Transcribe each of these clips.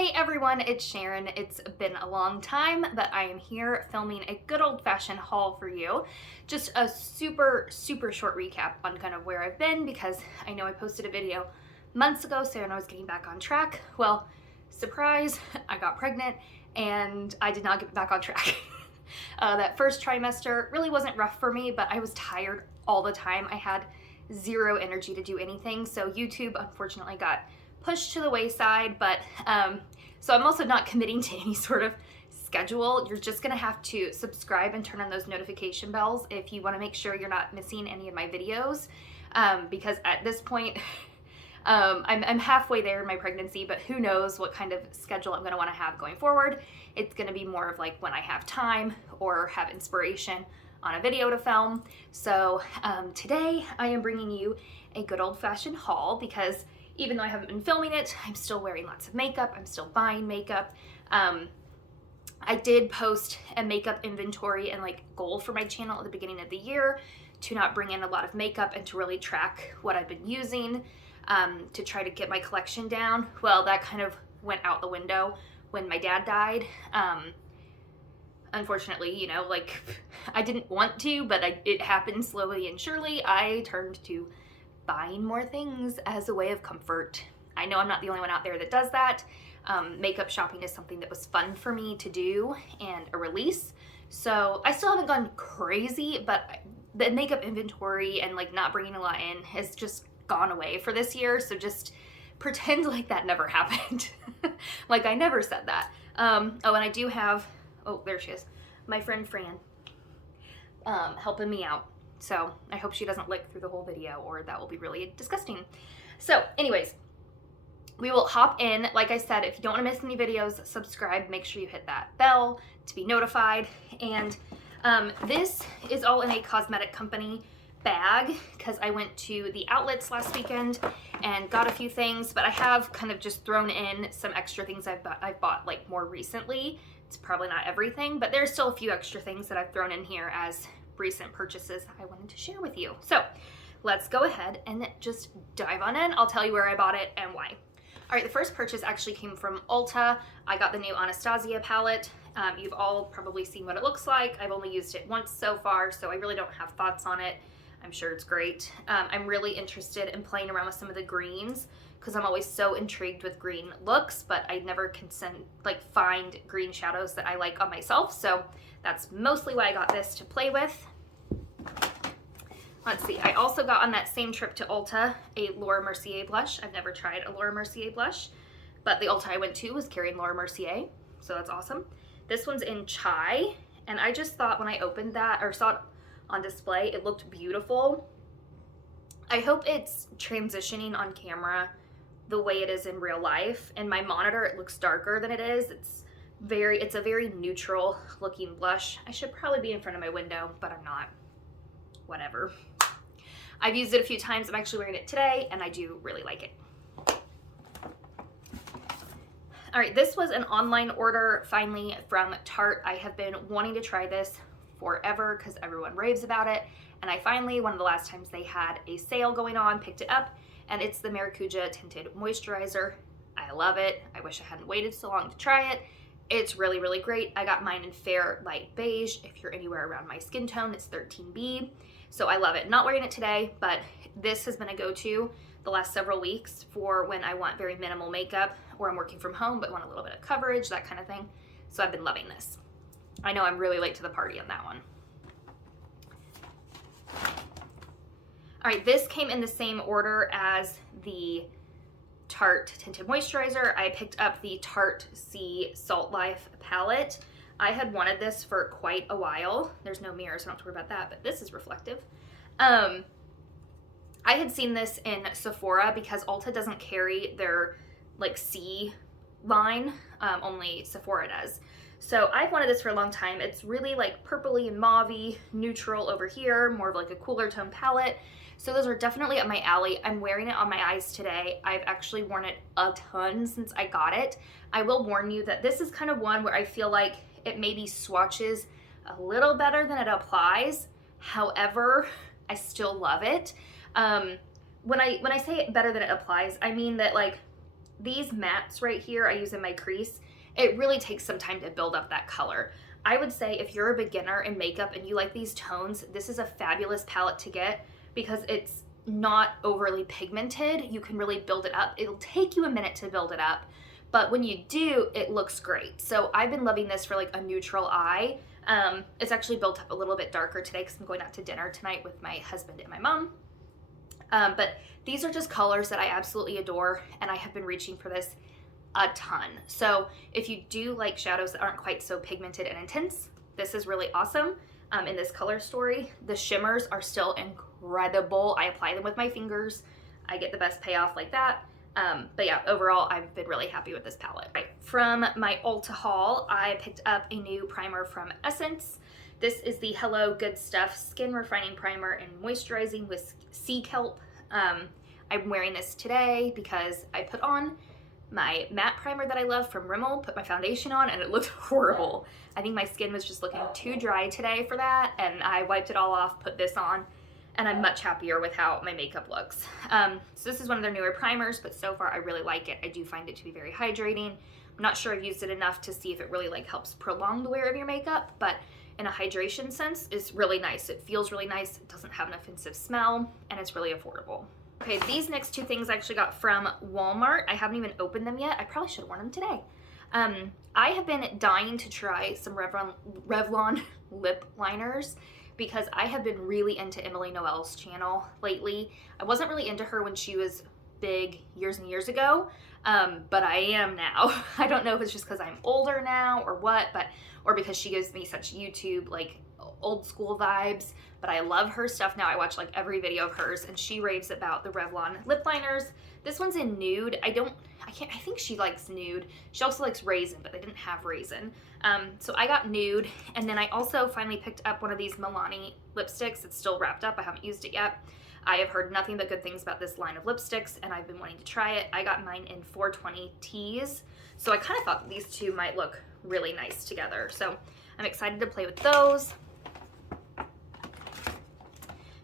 Hey everyone, it's Sharon. It's been a long time, but I am here filming a good old-fashioned haul for you. Just a super short recap on kind of where I've been, because I know I posted a video months ago saying I was getting back on track. Well, surprise, I got pregnant and I did not get back on track. That first trimester really wasn't rough for me, but I was tired all the time. I had zero energy to do anything, so YouTube unfortunately got pushed to the wayside, but so I'm also not committing to any sort of schedule. You're just gonna have to subscribe and turn on those notification bells if you want to make sure you're not missing any of my videos, because at this point I'm halfway there in my pregnancy, but who knows what kind of schedule I'm gonna want to have going forward. It's gonna be more of like when I have time or have inspiration on a video to film. So today I am bringing you a good old-fashioned haul, because even though I haven't been filming it, I'm still wearing lots of makeup. I'm still buying makeup. I did post a makeup inventory and like goal for my channel at the beginning of the year to not bring in a lot of makeup and to really track what I've been using, to try to get my collection down. Well, that kind of went out the window when my dad died. Unfortunately, you know, like I didn't want to, but it happened slowly and surely. I turned to buying more things as a way of comfort. I know I'm not the only one out there that does that. Makeup shopping is something that was fun for me to do and a release. So I still haven't gone crazy, but the makeup inventory and like not bringing a lot in has just gone away for this year. So just pretend like that never happened. Like I never said that. Oh, and I do have, oh, there she is, my friend Fran, helping me out. So I hope she doesn't lick through the whole video, or that will be really disgusting. So anyways, we will hop in. Like I said, if you don't want to miss any videos, subscribe. Make sure you hit that bell to be notified. And this is all in a cosmetic company bag, because I went to the outlets last weekend and got a few things, but I have kind of just thrown in some extra things I've bought like more recently. It's probably not everything, but there's still a few extra things that I've thrown in here as recent purchases I wanted to share with you. So let's go ahead and just dive on in. I'll tell you where I bought it and why. All right, the first purchase actually came from Ulta. I got the new Anastasia palette. You've all probably seen what it looks like. I've only used it once so far, so I really don't have thoughts on it. I'm sure it's great. I'm really interested in playing around with some of the greens, because I'm always so intrigued with green looks, but I never can find green shadows that I like on myself. So that's mostly why I got this to play with. Let's see, I also got on that same trip to Ulta a Laura Mercier blush. I've never tried a Laura Mercier blush, but the Ulta I went to was carrying Laura Mercier, so that's awesome. This one's in Chai, and I just thought when I opened that, or saw it on display, it looked beautiful. I hope it's transitioning on camera the way it is in real life. In my monitor, it looks darker than it is. It's a very neutral looking blush. I should probably be in front of my window, but I'm not. Whatever. I've used it a few times. I'm actually wearing it today, and I do really like it. All right, this was an online order finally from Tarte. I have been wanting to try this forever because everyone raves about it, and I finally, one of the last times they had a sale going on, picked it up, and it's the Maracuja Tinted Moisturizer. I love it. I wish I hadn't waited so long to try it. It's really great. I got mine in fair light beige. If you're anywhere around my skin tone, it's 13B. So I love it. Not wearing it today, but this has been a go-to the last several weeks for when I want very minimal makeup, or I'm working from home but want a little bit of coverage, that kind of thing. So I've been loving this. I know I'm really late to the party on that one. All right, this came in the same order as the Tarte Tinted Moisturizer. I picked up the Tarte C Salt Life palette. I had wanted this for quite a while. There's no mirror, so I don't have to worry about that, but this is reflective. I had seen this in Sephora because Ulta doesn't carry their like C line, only Sephora does. So I've wanted this for a long time. It's really like purpley and mauve-y, neutral over here, more of like a cooler tone palette. So those are definitely up my alley. I'm wearing it on my eyes today. I've actually worn it a ton since I got it. I will warn you that this is kind of one where I feel like it maybe swatches a little better than it applies. However, I still love it. When I say it better than it applies, I mean that like these mattes right here I use in my crease. It really takes some time to build up that color. I would say if you're a beginner in makeup and you like these tones, this is a fabulous palette to get because it's not overly pigmented. You can really build it up. It'll take you a minute to build it up, but when you do, it looks great. So I've been loving this for like a neutral eye. It's actually built up a little bit darker today because I'm going out to dinner tonight with my husband and my mom. But these are just colors that I absolutely adore, and I have been reaching for this a ton. So if you do like shadows that aren't quite so pigmented and intense, this is really awesome. In this color story, the shimmers are still incredible. I apply them with my fingers. I get the best payoff like that. But yeah, overall, I've been really happy with this palette. Right. From my Ulta haul, I picked up a new primer from Essence. This is the Hello Good Stuff Skin Refining Primer and Moisturizing with Sea Kelp. I'm wearing this today because I put on my matte primer that I love from Rimmel, put my foundation on, and it looked horrible. I think my skin was just looking too dry today for that, and I wiped it all off, put this on, and I'm much happier with how my makeup looks. So this is one of their newer primers, but so far I really like it. I do find it to be very hydrating. I'm not sure I've used it enough to see if it really like helps prolong the wear of your makeup, but in a hydration sense, it's really nice. It feels really nice, it doesn't have an offensive smell, and it's really affordable. Okay, these next two things I actually got from Walmart. I haven't even opened them yet. I probably should have worn them today. I have been dying to try some Revlon lip liners because I have been really into Emily Noel's channel lately. I wasn't really into her when she was big years and years ago, but I am now. I don't know if it's just because I'm older now or what, or because she gives me such YouTube like old school vibes, but I love her stuff now. I watch like every video of hers, and she raves about the Revlon lip liners. This one's in nude. I think she likes nude. She also likes raisin, but they didn't have raisin. So I got nude, and then I also finally picked up one of these Milani lipsticks. It's still wrapped up. I haven't used it yet. I have heard nothing but good things about this line of lipsticks, and I've been wanting to try it. I got mine in 420 Teas, so I kind of thought these two might look really nice together. So I'm excited to play with those.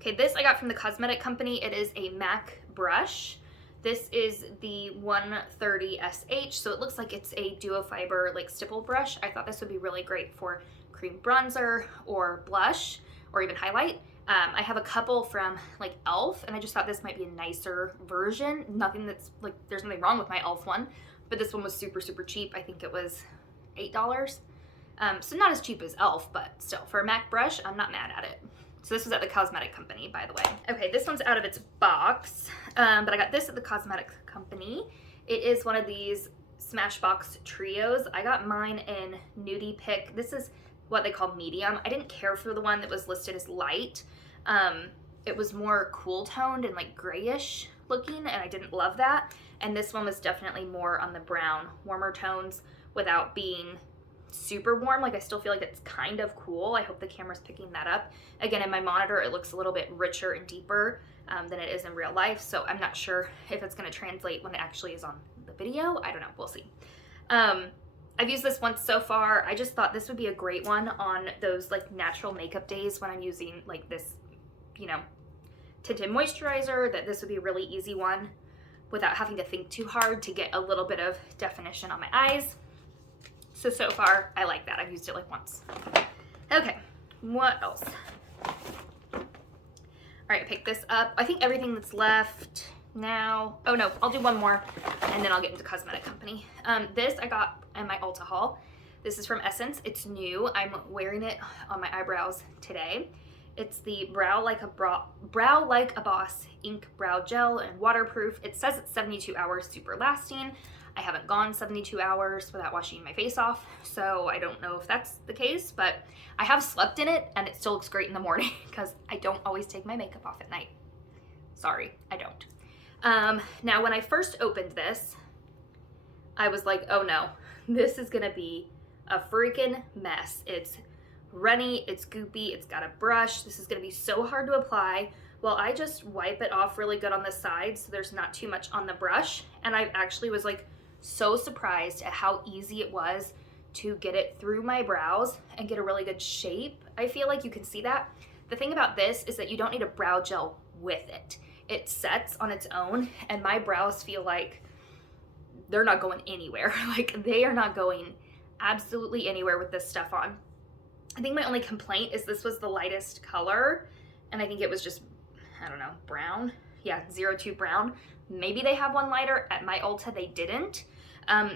Okay, this I got from the cosmetic company. It is a MAC brush. This is the 130SH, so it looks like it's a duo fiber like stipple brush. I thought this would be really great for cream bronzer or blush or even highlight. I have a couple from like e.l.f. and I just thought this might be a nicer version. Nothing that's like, there's nothing wrong with my e.l.f. one, but this one was super, super cheap. I think it was $8. So not as cheap as e.l.f., but still, for a MAC brush, I'm not mad at it. So this was at the cosmetic company, by the way. Okay, this one's out of its box, but I got this at the cosmetic company. It is one of these Smashbox trios. I got mine in Nudie Pick. This is what they call medium. I didn't care for the one that was listed as light. It was more cool toned and like grayish looking, and I didn't love that. And this one was definitely more on the brown, warmer tones without being super warm. Like I still feel like it's kind of cool. I hope the camera's picking that up. Again, in my monitor, it looks a little bit richer and deeper than it is in real life. So I'm not sure if it's going to translate when it actually is on the video. I don't know. We'll see. I've used this once so far. I just thought this would be a great one on those like natural makeup days when I'm using like this, you know, tinted moisturizer, that this would be a really easy one without having to think too hard to get a little bit of definition on my eyes. So far, I like that. I've used it like once. Okay, what else? All right, pick this up. I think everything that's left now. Oh no, I'll do one more and then I'll get into cosmetic company. This I got in my Ulta haul. This is from Essence. It's new. I'm wearing it on my eyebrows today. It's the Brow Like a Boss Ink Brow Gel and waterproof. It says it's 72 hours super lasting. I haven't gone 72 hours without washing my face off, so I don't know if that's the case, but I have slept in it and it still looks great in the morning because I don't always take my makeup off at night. Sorry, I don't. Now, when I first opened this, I was like, oh no, this is gonna be a freaking mess. It's runny, it's goopy, it's got a brush. This is gonna be so hard to apply. Well, I just wipe it off really good on the sides so there's not too much on the brush, and I actually was like so surprised at how easy it was to get it through my brows and get a really good shape. I feel like you can see that. The thing about this is that you don't need a brow gel with it. It sets on its own, and my brows feel like they're not going anywhere. Like, they are not going absolutely anywhere with this stuff on. I think my only complaint is this was the lightest color, and I think it was just, I don't know, brown. Yeah, 02 brown. Maybe they have one lighter. At my Ulta, they didn't.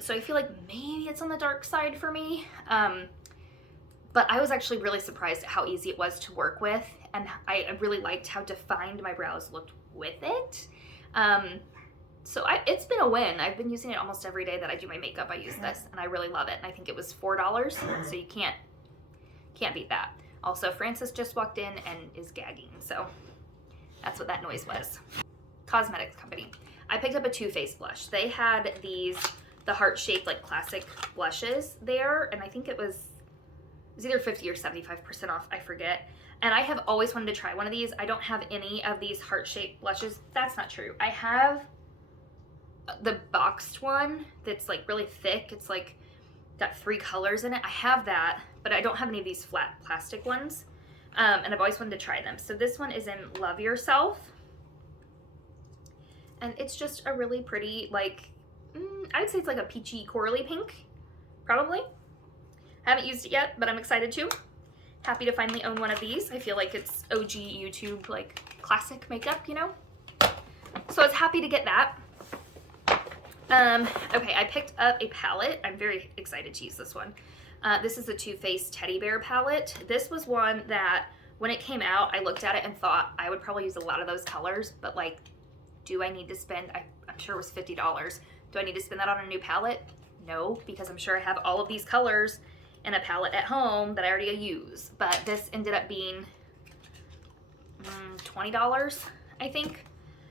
So I feel like maybe it's on the dark side for me. But I was actually really surprised at how easy it was to work with, and I really liked how defined my brows looked with it. So it's been a win. I've been using it almost every day that I do my makeup. I use this, and I really love it. And I think it was $4, so you can't beat that. Also, Francis just walked in and is gagging, so that's what that noise was. Cosmetics company. I picked up a Too Faced blush. They had the heart-shaped, like, classic blushes there, and I think it was either 50 or 75% off, I forget. And I have always wanted to try one of these. I don't have any of these heart-shaped blushes. That's not true. I have the boxed one that's like really thick. It's like got 3 colors in it. I have that, but I don't have any of these flat plastic ones. And I've always wanted to try them. So this one is in Love Yourself. And it's just a really pretty, like, I'd say it's like a peachy corally pink, probably. I haven't used it yet, but I'm excited to. Happy to finally own one of these. I feel like it's OG YouTube, like, classic makeup, you know? So I was happy to get that. Okay, I picked up a palette. I'm very excited to use this one. This is the Too Faced Teddy Bear palette. This was one that, when it came out, I looked at it and thought I would probably use a lot of those colors, but, like, do I need to spend, I'm sure it was $50. Do I need to spend that on a new palette? No, because I'm sure I have all of these colors in a palette at home that I already use. But this ended up being $20, I think.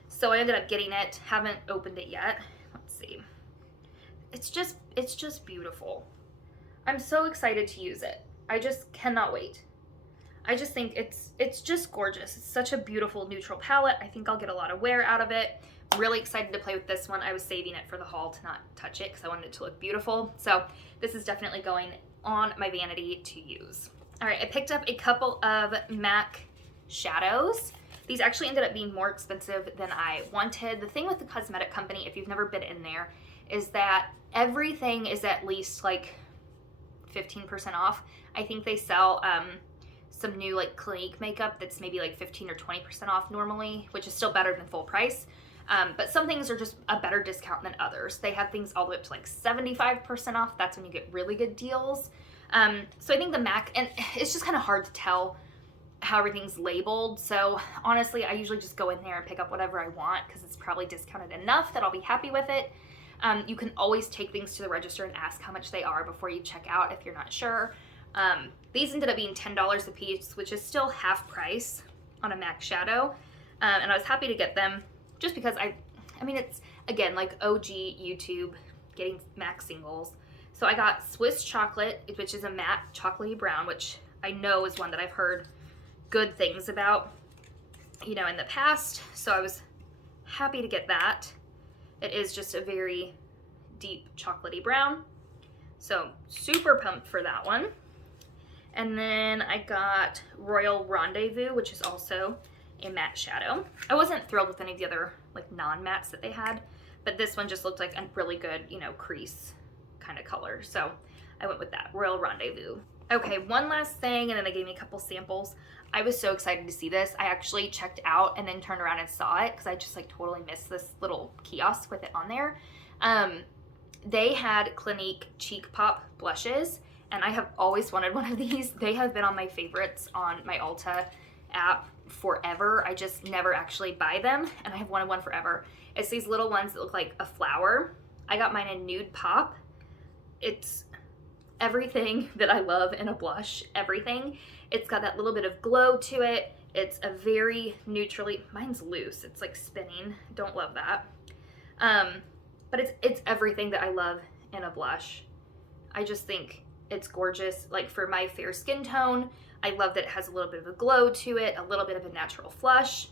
So I ended up getting it. Haven't opened it yet. Let's see. It's just beautiful. I'm so excited to use it. I just cannot wait. I just think it's just gorgeous. It's such a beautiful neutral palette. I think I'll get a lot of wear out of it. I'm really excited to play with this one. I was saving it for the haul to not touch it because I wanted it to look beautiful. So this is definitely going on my vanity to use. All right, I picked up a couple of MAC shadows. These actually ended up being more expensive than I wanted. The thing with the cosmetic company, if you've never been in there, is that everything is at least like 15% off. I think they sell some new like Clinique makeup that's maybe like 15 or 20% off normally, which is still better than full price. But some things are just a better discount than others. They have things all the way up to like 75% off. That's when you get really good deals. So I think the MAC, and it's just kind of hard to tell how everything's labeled. So honestly, I usually just go in there and pick up whatever I want because it's probably discounted enough that I'll be happy with it. You can always take things to the register and ask how much they are before you check out if you're not sure. These ended up being $10 a piece, which is still half price on a MAC shadow. And I was happy to get them just because I mean, it's, again, like OG YouTube getting MAC singles. So I got Swiss Chocolate, which is a matte chocolatey brown, which I know is one that I've heard good things about, you know, in the past. So I was happy to get that. It is just a very deep chocolatey brown. So super pumped for that one. And then I got Royal Rendezvous, which is also a matte shadow. I wasn't thrilled with any of the other like non-mattes that they had, but this one just looked like a really good, you know, crease kind of color. So I went with that, Royal Rendezvous. Okay, one last thing, and then they gave me a couple samples. I was so excited to see this. I actually checked out and then turned around and saw it because I just like totally missed this little kiosk with it on there. They had Clinique Cheek Pop blushes, and I have always wanted one of these. They have been on my favorites on my Ulta app forever. I just never actually buy them, and I have wanted one forever. It's these little ones that look like a flower. I got mine in Nude Pop. It's everything that I love in a blush, everything. It's got that little bit of glow to it. It's a very neutrally, mine's loose. It's like spinning. Don't love that. But it's everything that I love in a blush. I just think it's gorgeous. Like for my fair skin tone, I love that it has a little bit of a glow to it, a little bit of a natural flush.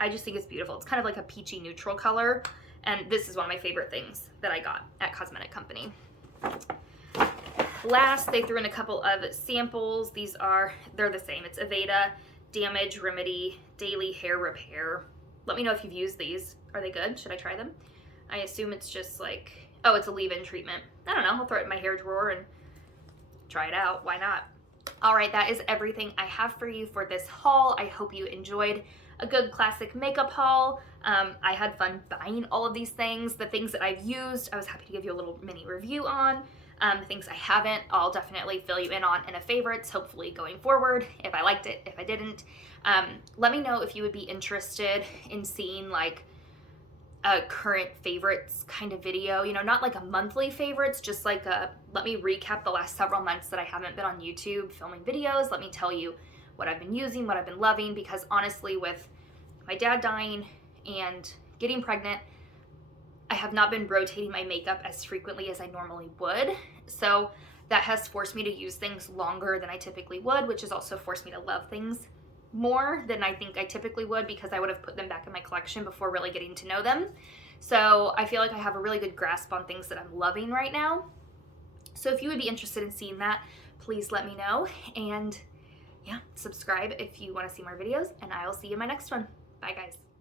I just think it's beautiful. It's kind of like a peachy neutral color. And this is one of my favorite things that I got at Cosmetic Company. Last, they threw in a couple of samples. They're the same. It's Aveda Damage Remedy Daily Hair Repair. Let me know if you've used these. Are they good? Should I try them? I assume it's just like, oh, it's a leave-in treatment. I don't know, I'll throw it in my hair drawer and try it out. Why not? All right, that is everything I have for you for this haul. I hope you enjoyed a good classic makeup haul. I had fun buying all of these things. The things that I've used, I was happy to give you a little mini review on. The things I haven't, I'll definitely fill you in on in a favorites, hopefully going forward, if I liked it, if I didn't. Let me know if you would be interested in seeing like a current favorites kind of video, you know, not like a monthly favorites, just like a, let me recap the last several months that I haven't been on YouTube filming videos. Let me tell you what I've been using, what I've been loving, because honestly, with my dad dying and getting pregnant, I have not been rotating my makeup as frequently as I normally would. So that has forced me to use things longer than I typically would, which has also forced me to love things more than I think I typically would, because I would have put them back in my collection before really getting to know them. So I feel like I have a really good grasp on things that I'm loving right now. So if you would be interested in seeing that, please let me know. And yeah, subscribe if you want to see more videos, and I will see you in my next one. Bye guys.